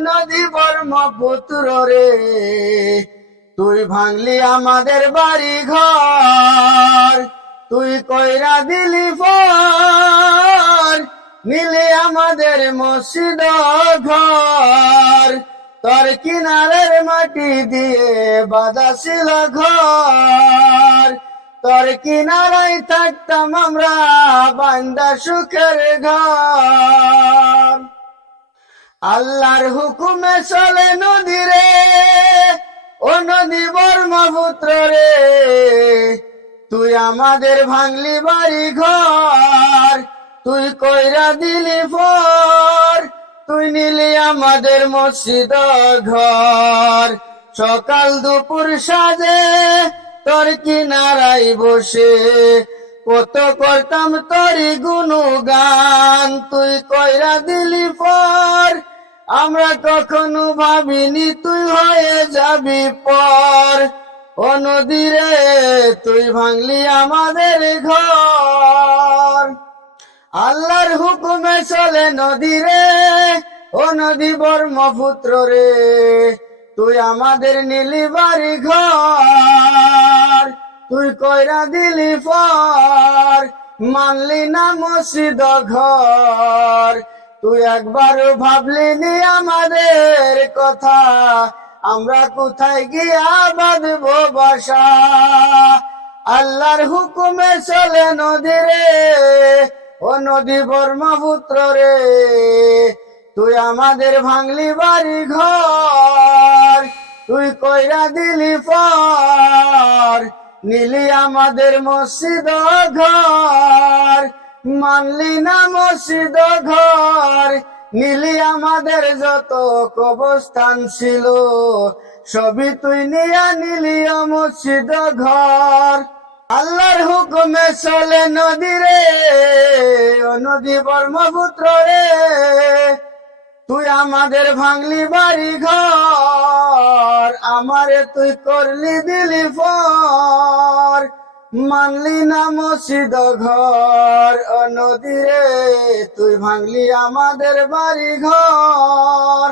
নদী ব্রহ্মপুত্র রে। তুই ভাঙলি আমাদের বাড়ি ঘর তুই কইরা দিলি ফর আমাদের মসজিদ ঘর। তোর কিনারের মাটি দিয়ে বাঁধা ছিল ঘর। তোর কিনারাই থাকতাম আমরা, বান্দা সুখের ঘর। আল্লাহর হুকুমে চলে নদী রে, ও নদী ব্রহ্মপুত্র রে। তুই আমাদের ভাঙলি বাড়ি ঘর, তুই কইরা দিলি ফর তুই নিলি আমাদের মসজিদ ঘর। সকাল দুপুর সাজে তোর কিনারাই বসে, কত করতাম তোরই গুনগান তুই কইরা দিলি পর আমরা কখনো ভাবিনি তুই হয়ে যাবি পর। ও তুই ভাঙলি আমাদের ঘর। আল্লাহর হুকুমে চলে নদীরে ও নদী ব্রহ্মপুত্র রে। তুই আমাদের নীলি বাড়ি ঘর। তুই কইরা দিলি ফর মানলি না মসজিদ ঘর। তুই একবার ভাবলি নি আমাদের কথা। আমরা কোথায় গিয়া বাঁধবো বাসা? আল্লাহর হুকুমে চলে নদী রে, ও নদী ব্রহ্মপুত্র রে। তুই আমাদের ভাঙলি বাড়ি ঘর তুই কইরা দিলি পর, নিলি আমাদের মসজিদ ঘর। মানলি না মসজিদ ঘর। নিলি আমাদের যত কবস্থান ছিল, সবই তুই নিয়া নিলি মসজিদ ঘর। আল্লাহর হুকুমে চলে নদী রে নদী ব্রহ্মপুত্র রে। তুই আমাদের ভাঙলি বাড়ি ঘর, আমারে তুই করলি দিলি ফর। মানলি না মসজিদ ঘর ও নদী রে তুই ভাঙলি আমাদের বাড়ি ঘর